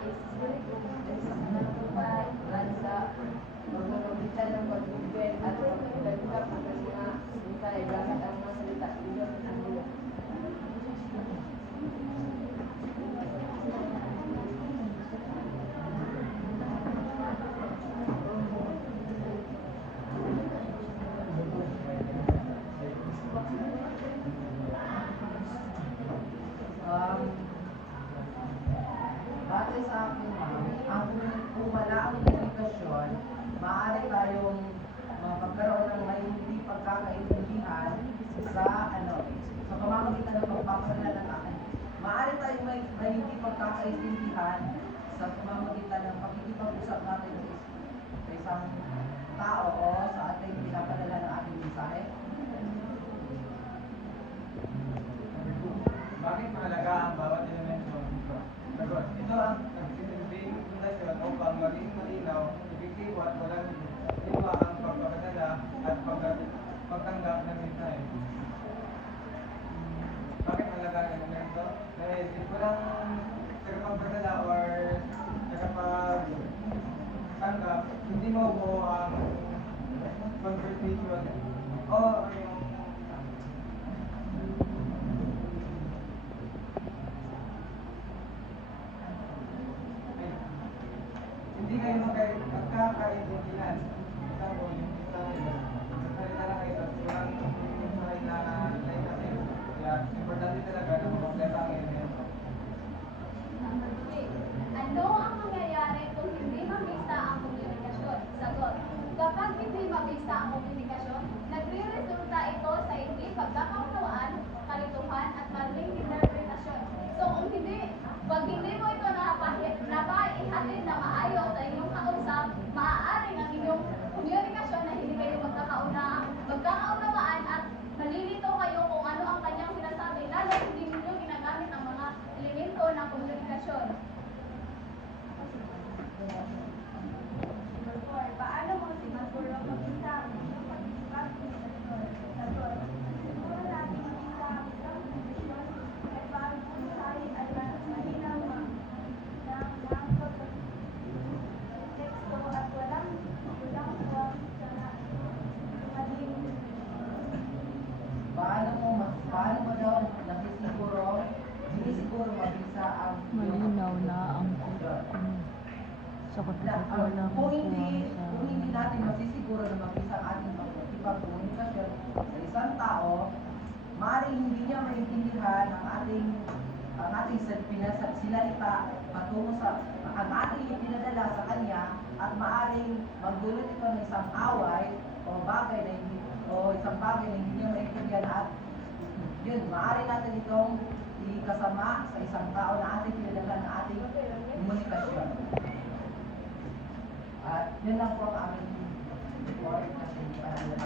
nais natupad sa pagkakabitan ng pag-ibig at pagkaganggap ng mga salita gamit ang mga salita iyon ang Diyos. Batay sa akin, ma'am, kung wala ang komunikasyon, maaari tayong magkaroon ng may hindi pagkakaintindihan sa pamamagitan ng pagpapadala ng akin. Maaari tayong may hindi pagkakaintindihan sa pamamagitan ng pakikipag-usap natin sa isang tao o sa ating pinapadala ng ating mensahe. Bakit mahalaga ang bawat elemento dito? Sagot, ito ang nagsisilbing pundasyon upang maging malinaw, epektibo at walang iba ang pagpapadala at pagtanggap ng mensahe. Bakit mahalaga ang elemento? Dahil walang tagapagpadala or tagapagtanggap, hindi mo buo ang conversation o yung hindi kayo magkakaintindihan. Sabi, yung salita lang kayo, walang mensahe na naitasin. Kaya, importante talaga na makompleto ang elemento. Ano ang mangyayari kung hindi mabisa ang komunikasyon? Sagot, kapag hindi mabisa ang komunikasyon, nagre-resulta ito sa hindi pagkakaunawaan, kalituhan, at maling interpretasyon. So, pag hindi mo ito napaihatid na maayos sa inyong kausap, maaaring ang inyong komunikasyon na hindi kayo magkakaunawaan at malilito kayo kung ano ang kanyang sinasabi, lalo hindi ninyo ginagamit ang mga elemento ng komunikasyon. Number 4, paano mo sinaguro mag-isa ang inyong pag-isip? Sagot, siguro natin mag-isa ang isang posisyon ay paano kung tayo ay mahinaw ng teksto at walang huwag sa maling. Paano mo daw sinisiguro mabisa ang Malinaw na ang sa katutulong kung hindi natin masisiguro na mabisa ang ating pagkomunikasyon sa isang tao, maaaring hindi niya maintindihan ang ating sinalita patungo sa ang ating ipinadala sa kanya at maaaring magdulot ito ng isang away o isang bagay na hindi niya maintindihan at yun, maaari natin itong ikasama sa isang tao na ating pinadala ng ating komunikasyon. At yun lang po ang aming report kasi hindi pa namin